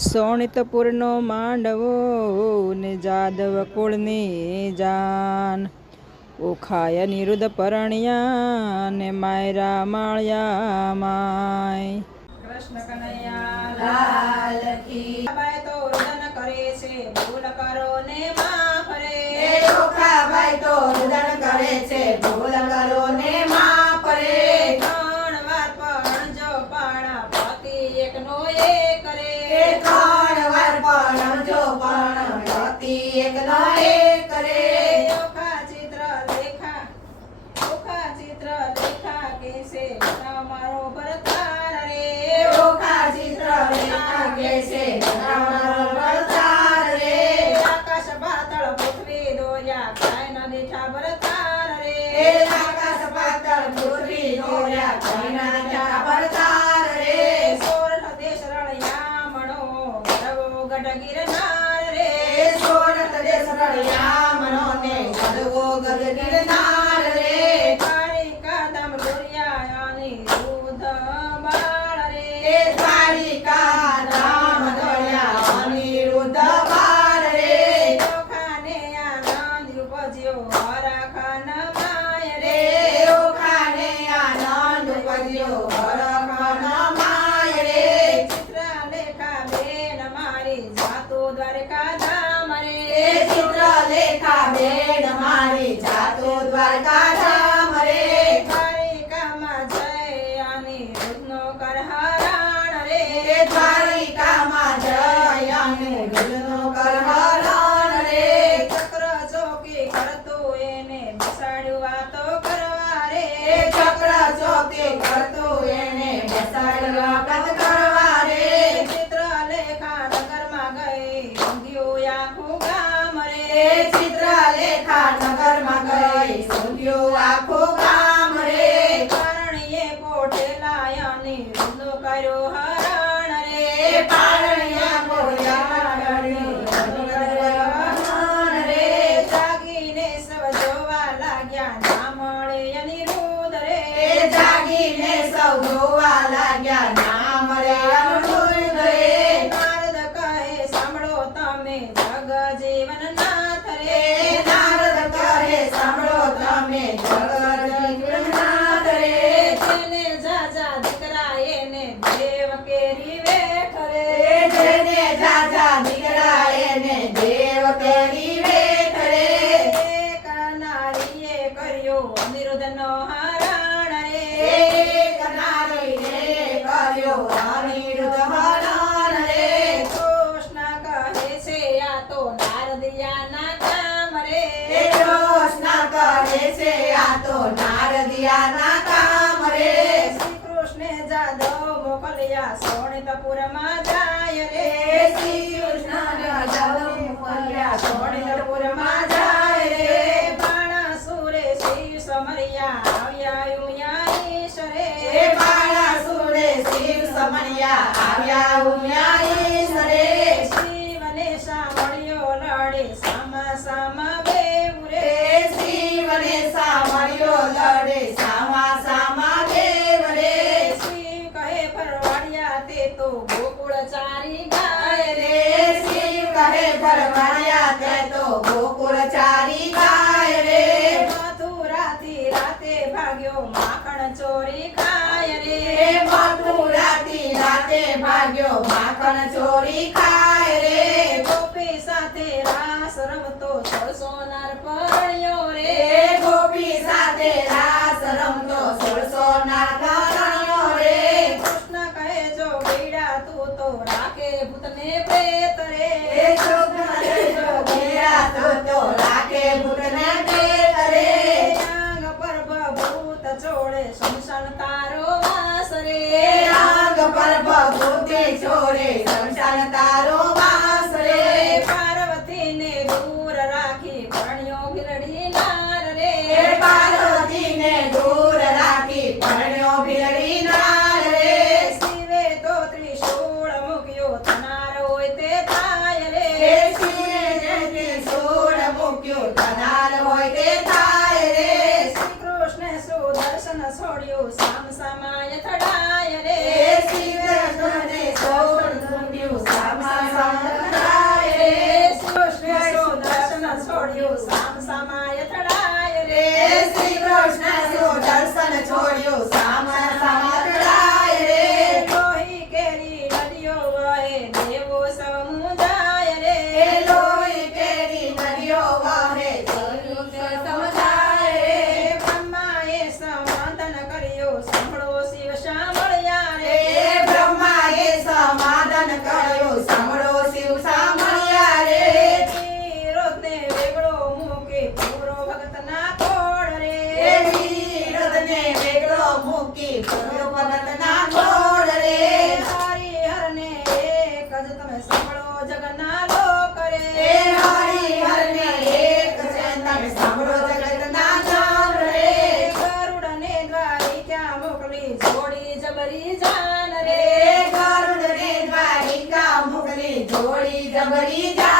સોણિતપુરનો માંડવો ને જાદવ કુળની જાન, ઓખાય નિરુદ્ધ પરણ્યા ને માયરા માળ્યા માય. કૃષ્ણ કનૈયા લાલ કી. ભાઈ તો રુદન કરે છે, ભૂલ કરો ને માફ રે. ઓખાભાઈ તો રુદન કરે છે, ભૂલ કરો ને માફ રે. ત્રણ વાર પણ જો પાણા પતિ એકનો એક રે. ત્રણ વાર પણ જો પણ પતિ એકનો એક રે. ઓખા ચિત્ર લેખા કે છે તમારો ભરતાર રે. ઓખા ચિત્ર લેખા કે છે તમારો ભરતાર રે. આકાશ પાતળ પૃથ્વી દોર્યા કાય ન દીઠા ભરતાર રે. આકાશ પાતળ પૃથ્વી દોર્યા કાયના દીઠા ભરતાર રે. સોરઠ દેશ રળિયામણો ગરવો ગઢ ગિરનાર રે. સોરઠ દેશ રળિયામણો ને ગઢવો ગઢ ગિરનાર રે. દ્વારિકા ધામ દોર્યાની રૂધ બાળ રે. દ્વારિકા ધામ દોર્યા અનિરુદ્ધ બાળ રે. ઓખાને આનંદ ઉપજ્યો હરખન માય રે. ઓખાને આનંદ ઉપજ્યો હરખન માય રે. ચિત્રલેખા બેન મારી જાતો દ્વારકા ધામ રે. ચિત્રલેખા બેન મારી જાતો દ્વારકા ધામ રે. દ્વારિકામાં જય અનિરુદ્ધનો કરહરણ રે. દ્વારિકામાં જય અનિરુદ્ધનો કરહરણ રે. ચક્ર ચોકી કરતું એને બેસાડ્યું વાતો કરવા રે. ચક્ર ચોકી કરતું એને બેસાડવા કથ કરવા રે. ચિત્રલેખા નગરમાં ગઈ ઊંઘ્યું આખું ગામ રે. ચિત્રલેખા નગરમાં ગઈ સૂંઘ્યું આખું ગામ રે. પારણીએ પોઢેલા અનિરુદ્ધનો કર્યો હરણ રે. પારણિયા પોઢેલા અનિરુદ્ધનો કર્યો હરણ રે. જાગીને સૌ જોવા લાગ્યા ના મળે અનિરુદ્ધ રે. જાગીને સૌ જોવા લાગ્યા ના મળે અનિરુદ્ધ રે. નારદ કહે સાંભળો તમે જગ જીવન નાથ રે. નારદ કહે સાંભળો તમે જગન્નાથ રે. જેને જાજા દીકરા એને દેવ કેરી વેઠ રે. જેને જાજા દીકરા એને દેવ કેરી વેઠ રે. એક નારીએ કર્યો અનિરુદ્ધનો હરણ રે. એક નારીને કર્યો અનિરુદ્ધ હરણ રે. કૃષ્ણ કહે છે આ તો નારદિયાના કામ રે. કૃષ્ણ કહે છે આ તો નારદિયાના કામ રે. શ્રી કૃષ્ણે જાદવ મોકલ્યા સોણિતપુરમાં જાય રે. શ્રી કૃષ્ણ જાદવ મોકલ્યા સોણિતપુરમાં જાય રે. બાણાસુરે શિવ સમર્યા આવ્યા ઉમિયાઈશ રે. બાણાસુરે શિવ સમર્યા આવ્યા ઉમિયાઈશ રે. શિવને સાંભળ્યો લડે સામા સામા બેઉ રે. શિવને સામર્યો લડે સામા સામા દેવ રે. શિવ કહે ફરવાડ્યા તે તો ગોકુળ ચારી ગાય રે. શિવ કહે ફરમાયા તે તો ગોકુળ ચારી ગાય રે. મથુરાથી રાતે ભાગ્યો માખણ ચોરી ખાય રે. મથુરાથી રાતે ભાગ્યો માખણ ચોરી ખાય રે. ગોપી સાથે રાસ રમતો સોનાર પરણ્યો રે. ગોપી સાથે રાસ રમતો 16 ના પરણ્યો રે. કૃષ્ણ કહે જો ગઈડા તું તો રાખે ભૂતને પ્રેત રે. તો રાખે ભૂતને પ્રેત રે. આંગ પર ભભૂત ચોળે શમશાન તારો વાસ રે. આંગ પર ભભૂતિ છોડે શમશાન તારો વાસ રે. પાર્વતીને દૂર રાખી પરણ્યો ભીલડી નાર રે. પાર્વતીને દૂર રાખી પરણ્યો ભીલડી નાર રે. શિવે તો ત્રિશૂળ મૂક્યો થનાર હોય તે થાય રે. શિવે જે ત્રિશૂળ મૂક્યું થનાર હોય તે થાય રે. શ્રી કૃષ્ણે સુદર્શન છોડ્યું સામ સમાય થડાય રે. શિવે તને સોળ મૂક્યું સૌ મુંજાય રે એ લોહી કેરી નદીઓ વહે જોયું છે સમજાય રે બ્રહ્માએ સમાધાન કર્યો સાંભળો શિવ સાંભળ્યા રે એ બ્રહ્માએ સમાધાન કર્યું સાંભળો શિવ સાંભળ્યા રે વિરોધને વેગળો મૂકે પૂરો ભગતના કોળ રે એ વિરોધને વેગળો મૂકી પૂરો ભગતના કોળ રે હરિહરને એક જ તમે સાંભળો જગના લોક રે એ હરિહરને એક છે તમે સાંભળો જગતના નામ રે ગરુડને દ્વારિકા મોકલી જોડી જબરી જાન રે એ ગરુડને દ્વારિકા મોકલી જોડી જબરી જા